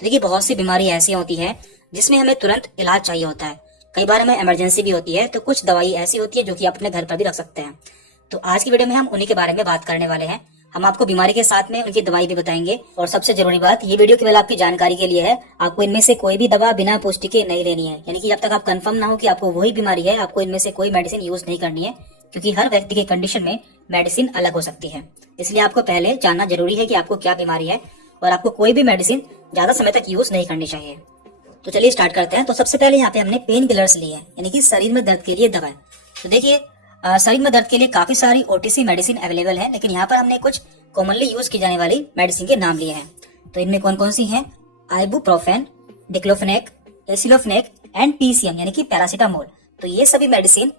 तो देखिए बहुत सी बीमारी ऐसी होती है जिसमें हमें तुरंत इलाज चाहिए होता है। कई बार हमें इमरजेंसी भी होती है, तो कुछ दवाई ऐसी होती है जो कि आप अपने घर पर भी रख सकते हैं। तो आज की वीडियो में हम उन्हीं के बारे में बात करने वाले हैं। हम आपको बीमारी के साथ में उनकी दवाई भी बताएंगे। और सबसे जरूरी बात, ये वीडियो केवल आपकी जानकारी के लिए है। आपको इनमें से कोई भी दवा बिना पुष्टि के नहीं लेनी है, यानी कि जब तक आप कंफर्म ना हो कि आपको वही बीमारी है, आपको इनमें से कोई मेडिसिन यूज नहीं करनी है, क्योंकि हर व्यक्ति के कंडीशन में मेडिसिन अलग हो सकती है। इसलिए आपको पहले जानना जरूरी है कि आपको क्या बीमारी है, और आपको कोई भी मेडिसिन ज्यादा समय तक यूज नहीं करनी चाहिए। तो चलिए स्टार्ट करते हैं। तो सबसे पहले यहाँ पे हमने पेन किलर्स लिए हैं, यानी कि शरीर में दर्द के लिए दवाएं। तो देखिए शरीर में दर्द के लिए काफी सारी ओटीसी मेडिसिन अवेलेबल है, लेकिन यहाँ पर हमने कुछ कॉमनली यूज की जाने वाली मेडिसिन के नाम लिए हैं। तो इनमें कौन कौन सी हैं? आइबुप्रोफेन, डिक्लोफेनेक, एसिलोफेनेक एंड पीसीएम यानी कि पैरासीटामोल। तो ये सभी मेडिसिन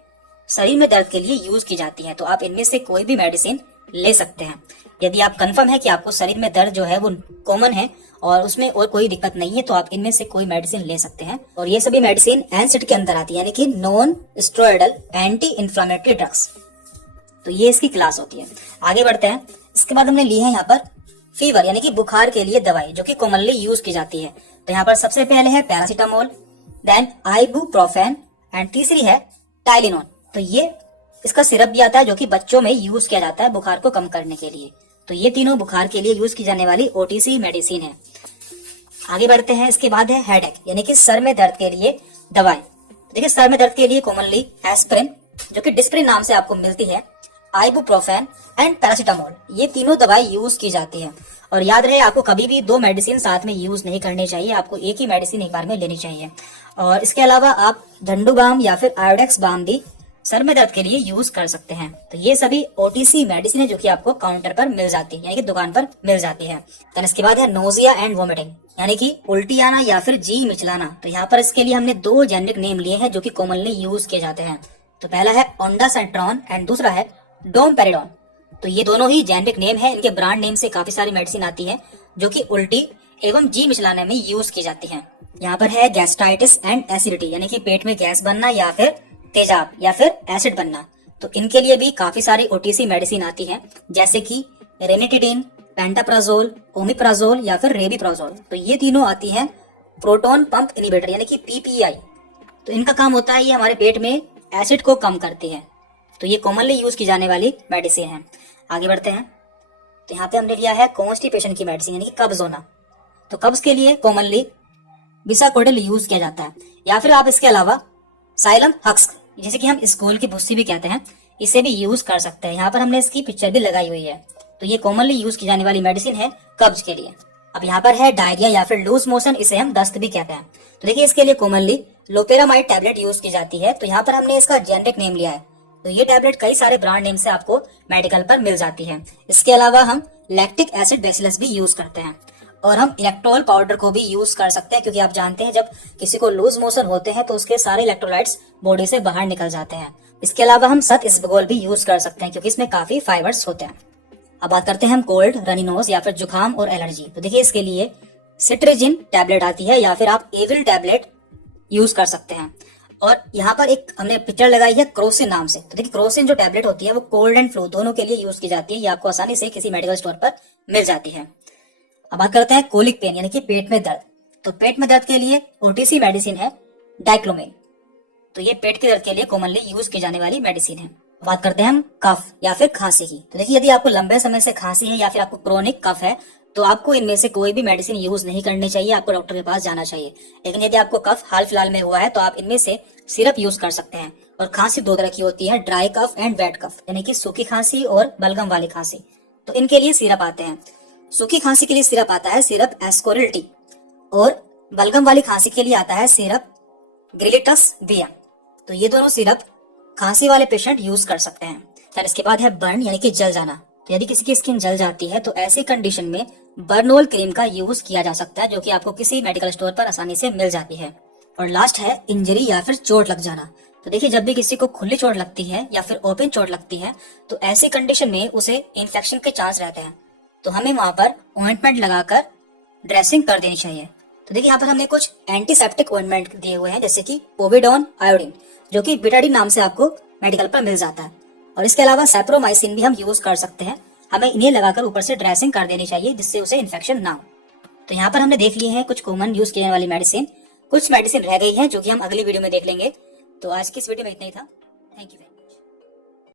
शरीर में दर्द के लिए यूज की जाती है। तो आप इनमें से कोई भी मेडिसिन ले सकते हैं। यदि आप कंफर्म है कि आपको शरीर में दर्द जो है वो कॉमन है और उसमें और कोई दिक्कत नहीं है, तो आप इनमें से कोई मेडिसिन ले सकते हैं। और ये सभी मेडिसिन एनसेड के अंदर आती है, यानी कि non steroidal anti inflammatory drugs. तो ये इसकी क्लास होती है। आगे बढ़ते हैं। इसके बाद हमने ली है यहाँ पर फीवर यानी कि बुखार के लिए दवाई, जो कि कॉमनली यूज की जाती है। तो यहाँ पर सबसे पहले है पैरासीटामोल, देन आइबुप्रोफेन एंड तीसरी है टाइलिनोन। तो ये इसका सिरप भी आता है, जो कि बच्चों में यूज किया जाता है बुखार को कम करने के लिए। तो ये तीनों बुखार के लिए यूज की जाने वाली ओटीसी मेडिसिन है। आगे बढ़ते हैं। इसके बाद है हेडेक यानी कि सर में दर्द के लिए दवाएं। देखिए सर में दर्द के लिए कॉमनली एस्प्रिन, जो कि डिस्प्रिन नाम से आपको मिलती है, आइबुप्रोफेन एंड पैरासीटामोल, ये तीनों दवाई यूज की जाती है। और याद रहे, आपको कभी भी दो मेडिसिन साथ में यूज नहीं करनी चाहिए, आपको एक ही मेडिसिन एक बार में लेनी चाहिए। और इसके अलावा आप झंडू बाम या फिर आयोडेक्स बाम भी सर में दर्द के लिए यूज कर सकते हैं। तो ये सभी ओटीसी मेडिसिन है जो कि आपको काउंटर पर मिल जाती है, यानी कि दुकान पर मिल जाती है। तो इसके बाद है नोजिया एंड वोमिटिंग, यानी कि उल्टी आना या फिर जी मिचलाना। तो यहाँ पर इसके लिए हमने दो जेनेरिक नेम लिए हैं जो कि कॉमनली यूज किए जाते हैं। तो पहला है ओंडासेंट्रॉन एंड दूसरा है डोमपेरिडोन। तो ये दोनों ही जेनेरिक नेम है। इनके ब्रांड नेम से काफी सारी मेडिसिन आती है जो कि उल्टी एवं जी मिचलाने में यूज की जाती है। यहाँ पर है गैस्ट्राइटिस एंड एसिडिटी, यानी कि पेट में गैस बनना या फिर तेजाब या फिर एसिड बनना। तो इनके लिए भी काफी सारी ओटीसी मेडिसिन आती है, जैसे कि रेनिटिडिन, पेंटाप्राजोल, ओमिप्राजोल या फिर रेबिप्राजोल। तो ये तीनों आती हैं प्रोटॉन पंप इनहिबिटर यानी कि पीपीआई। तो इनका काम होता है, ये हमारे पेट में एसिड को कम करती है। तो ये कॉमनली यूज की जाने वाली मेडिसिन है। आगे बढ़ते हैं। तो यहाँ पे हमने लिया है कॉन्स्टिपेशन की मेडिसिन, यानी कि कब्ज होना। तो कब्ज के लिए कॉमनली बिसाकोडिल यूज किया जाता है, या फिर आप इसके अलावा साइलम हक्स, जैसे कि हम स्कूल की भुस्सी भी कहते हैं, इसे भी यूज कर सकते हैं। यहाँ पर हमने इसकी पिक्चर भी लगाई हुई है। तो ये कॉमनली यूज की जाने वाली मेडिसिन है कब्ज के लिए। अब यहाँ पर है डायरिया या फिर लूज मोशन, इसे हम दस्त भी कहते हैं। तो देखिए इसके लिए कॉमनली लोपेरामाइड टैबलेट यूज की जाती है। तो यहाँ पर हमने इसका जेनेरिक नेम लिया है। तो ये टैबलेट कई सारे ब्रांड नेम से आपको मेडिकल पर मिल जाती है। इसके अलावा हम लैक्टिक एसिड बेसिलस भी यूज करते हैं, और हम इलेक्ट्रोल पाउडर को भी यूज कर सकते हैं, क्योंकि आप जानते हैं जब किसी को लूज मोशन होते हैं तो उसके सारे इलेक्ट्रोलाइट्स बॉडी से बाहर निकल जाते हैं। इसके अलावा हम सत इसबगोल भी यूज कर सकते हैं, क्योंकि इसमें काफी फाइबर्स होते हैं। अब बात करते हैं हम कोल्ड, रनी नोज या फिर जुकाम और एलर्जी। तो देखिए इसके लिए सिट्रिजिन टैबलेट आती है, या फिर आप एविल टैबलेट यूज कर सकते हैं। और यहाँ पर एक हमने पिक्चर लगाई है क्रोसिन नाम से। तो देखिए क्रोसिन जो टैबलेट होती है वो कोल्ड एंड फ्लू दोनों के लिए यूज की जाती है। ये आपको आसानी से किसी मेडिकल स्टोर पर मिल जाती है। अब बात करते हैं कोलिक पेन, यानी कि पेट में दर्द। तो पेट में दर्द के लिए ओटीसी मेडिसिन है डाइक्लोमिन। तो ये पेट के दर्द के लिए कॉमनली यूज की जाने वाली मेडिसिन है। बात करते हैं हम कफ या फिर खांसी की। तो देखिए यदि आपको लंबे समय से खांसी है या फिर आपको क्रोनिक कफ है, तो आपको इनमें से कोई भी मेडिसिन यूज नहीं करनी चाहिए, आपको डॉक्टर के पास जाना चाहिए। लेकिन यदि आपको कफ हाल फिलहाल में हुआ है तो आप इनमें से सिरप यूज कर सकते हैं। और खांसी दो तरह की होती है, ड्राई कफ एंड वेट कफ, यानी कि सूखी खांसी और बलगम वाली खांसी। तो इनके लिए सिरप आते हैं। सूखी खांसी के लिए सिरप आता है सिरप एस्कोरिल टी, और बलगम वाली खांसी के लिए आता है सिरप ग्रिलिटस विया। तो ये दोनों सिरप खांसी वाले पेशेंट यूज कर सकते हैं। फिर इसके बाद है बर्न, यानी कि जल जाना। तो यदि किसी की स्किन जल जाती है तो ऐसी कंडीशन में बर्नोल क्रीम का यूज किया जा सकता है, जो कि आपको किसी मेडिकल स्टोर पर आसानी से मिल जाती है। और लास्ट है इंजरी या फिर चोट लग जाना। तो देखिए जब भी किसी को खुली चोट लगती है या फिर ओपन चोट लगती है, तो ऐसी कंडीशन में उसे इन्फेक्शन के चांस रहते हैं। तो हमें वहां पर ऑइंटमेंट लगाकर ड्रेसिंग कर देनी चाहिए। तो देखिए यहाँ पर हमने कुछ एंटीसेप्टिक ऑइंटमेंट दिए हुए हैं, जैसे कि पोविडोन आयोडीन, जो कि बिटाडीन नाम से आपको मेडिकल पर मिल जाता है। और इसके अलावा सैप्रोमाइसिन भी हम यूज कर सकते हैं। हमें इन्हें लगाकर ऊपर से ड्रेसिंग कर देनी चाहिए, जिससे उसे इन्फेक्शन ना हो। तो यहाँ पर हमने देख लिए हैं कुछ कॉमन यूज किए वाली मेडिसिन। कुछ मेडिसिन रह गई है जो कि हम अगली वीडियो में देख लेंगे। तो आज की इस वीडियो में इतना ही था। Thank you.